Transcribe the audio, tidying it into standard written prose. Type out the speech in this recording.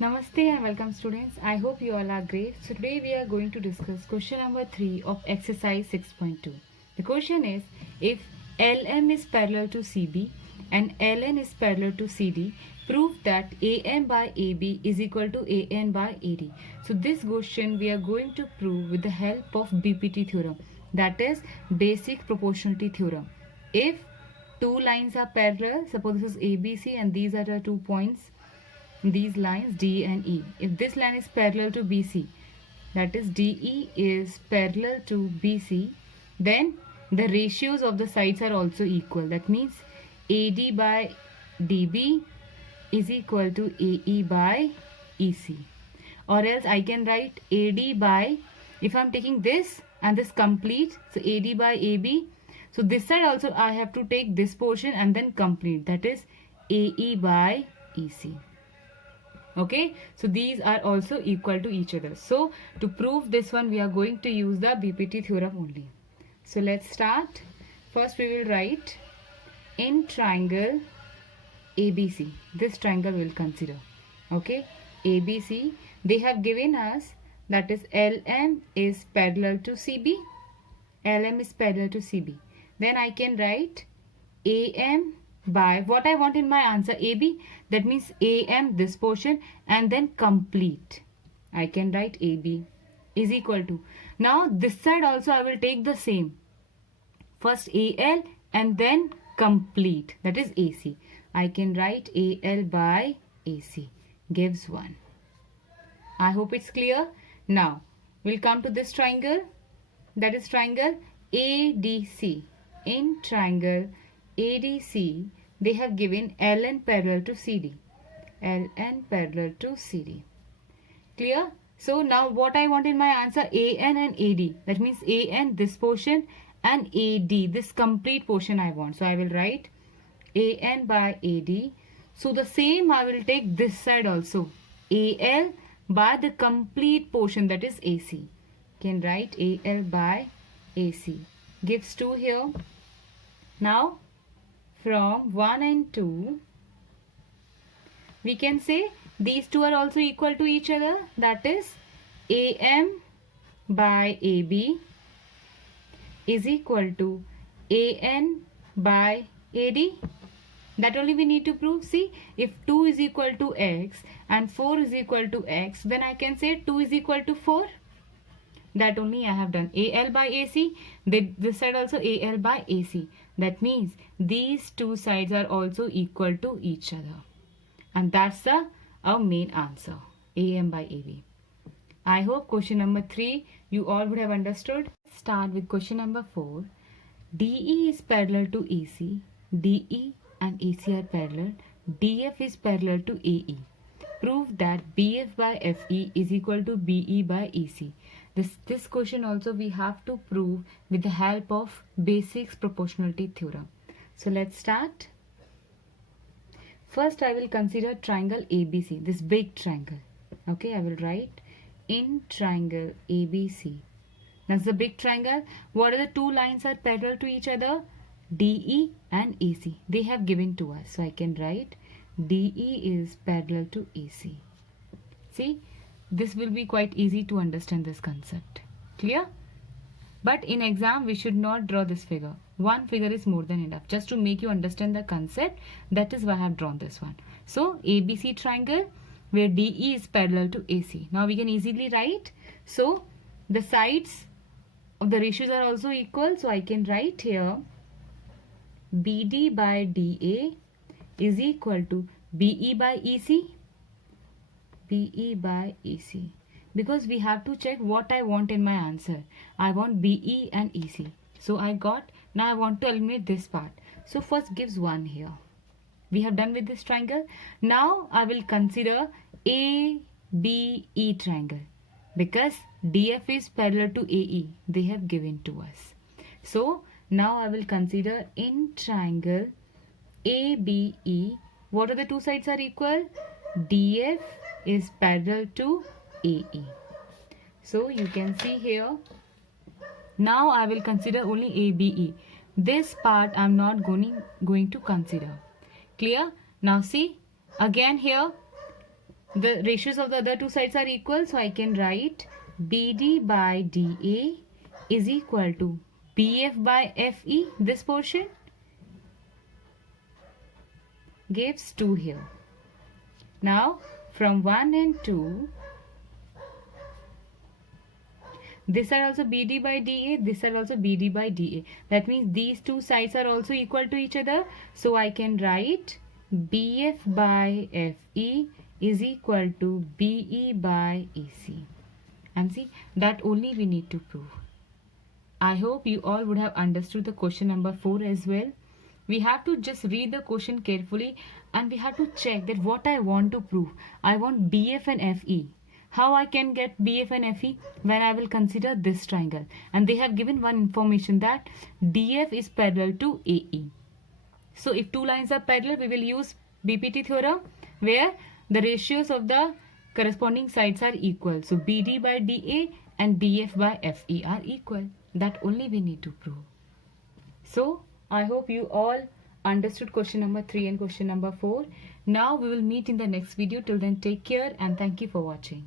Namaste and welcome students. I hope you all are great. So today we are going to discuss question number 3 of exercise 6.2. The question is, if LM is parallel to CB and LN is parallel to CD, prove that AM by AB is equal to AN by AD. So this question we are going to prove with the help of BPT theorem, that is basic proportionality theorem. If two lines are parallel, suppose this is ABC and these are the 2 points, these lines D and E. If this line is parallel to BC, that is DE is parallel to BC, then the ratios of the sides are also equal. That means AD by DB is equal to AE by EC. Or else I can write AD by, if I am taking this and this complete, so AD by AB. So this side also I have to take this portion and then complete, that is AE by EC. Okay, so these are also equal to each other. So to prove this one we are going to use the BPT theorem only. So let's start. First we will write in triangle ABC. This triangle we will consider. Okay, ABC, they have given us that is LM is parallel to CB. LM is parallel to CB. Then I can write AM by what I want in my answer, AB, that means AM this portion and then complete. I can write AB is equal to, now this side also I will take the same, first AL and then complete, that is AC. I can write AL by AC gives 1. I hope it's clear. Now we'll come to this triangle, that is triangle ADC. In triangle ADC, they have given LN parallel to CD. LN parallel to CD. Clear? So now what I want in my answer, AN and AD. That means AN this portion and AD this complete portion I want. So I will write AN by AD. So the same I will take this side also. AL by the complete portion, that is AC. Can write AL by AC. Gives 2 here. Now from 1 and 2, we can say these two are also equal to each other, that is AM by AB is equal to AN by AD. That only we need to prove. See, if 2 is equal to X and 4 is equal to X, then I can say 2 is equal to 4. That only I have done. AL by AC, this side also AL by AC. That means these two sides are also equal to each other. And that's our main answer, AM by AB. I hope question number 3 you all would have understood. Start with question number 4. DE is parallel to AC. DE and AC are parallel. DF is parallel to AE. Prove that BF by FE is equal to BE by EC. This question also we have to prove with the help of basics proportionality theorem. So let's start. First I will consider triangle ABC, this big triangle. Okay, I will write in triangle ABC. That's the big triangle. What are the two lines are parallel to each other? DE and AC. They have given to us. So I can write DE is parallel to AC. See, this will be quite easy to understand this concept. Clear? But in exam we should not draw this figure. One figure is more than enough just to make you understand the concept. That is why I have drawn this one. So ABC triangle where DE is parallel to AC. Now we can easily write. So the sides of the ratios are also equal. So I can write here BD by DA is equal to BE by EC. BE by EC, because we have to check what I want in my answer. I want BE and EC. So I got, now I want to eliminate this part. So first gives 1 here. We have done with this triangle. Now I will consider ABE triangle because DF is parallel to AE. They have given to us. So now I will consider in triangle ABE. What are the two sides are equal? DF is parallel to AE. So you can see here. Now I will consider only ABE. This part I am not going to consider. Clear? Now see again here The ratios of the other two sides are equal, so I can write BD by DA is equal to BF by FE. This portion gives 2 here. Now from 1 and 2, this are also BD by DA, this are also BD by DA. That means these two sides are also equal to each other. So I can write BF by FE is equal to BE by AC. And see, that only we need to prove. I hope you all would have understood the question number 4 as well. We have to just read the question carefully and we have to check that what I want to prove. I want BF and FE. How I can get BF and FE? When I will consider this triangle. And they have given one information that DF is parallel to AE. So if two lines are parallel, we will use BPT theorem where the ratios of the corresponding sides are equal. So BD by DA and BF by FE are equal. That only we need to prove. So I hope you all understood question number 3 and question number 4. Now we will meet in the next video. Till then, take care and thank you for watching.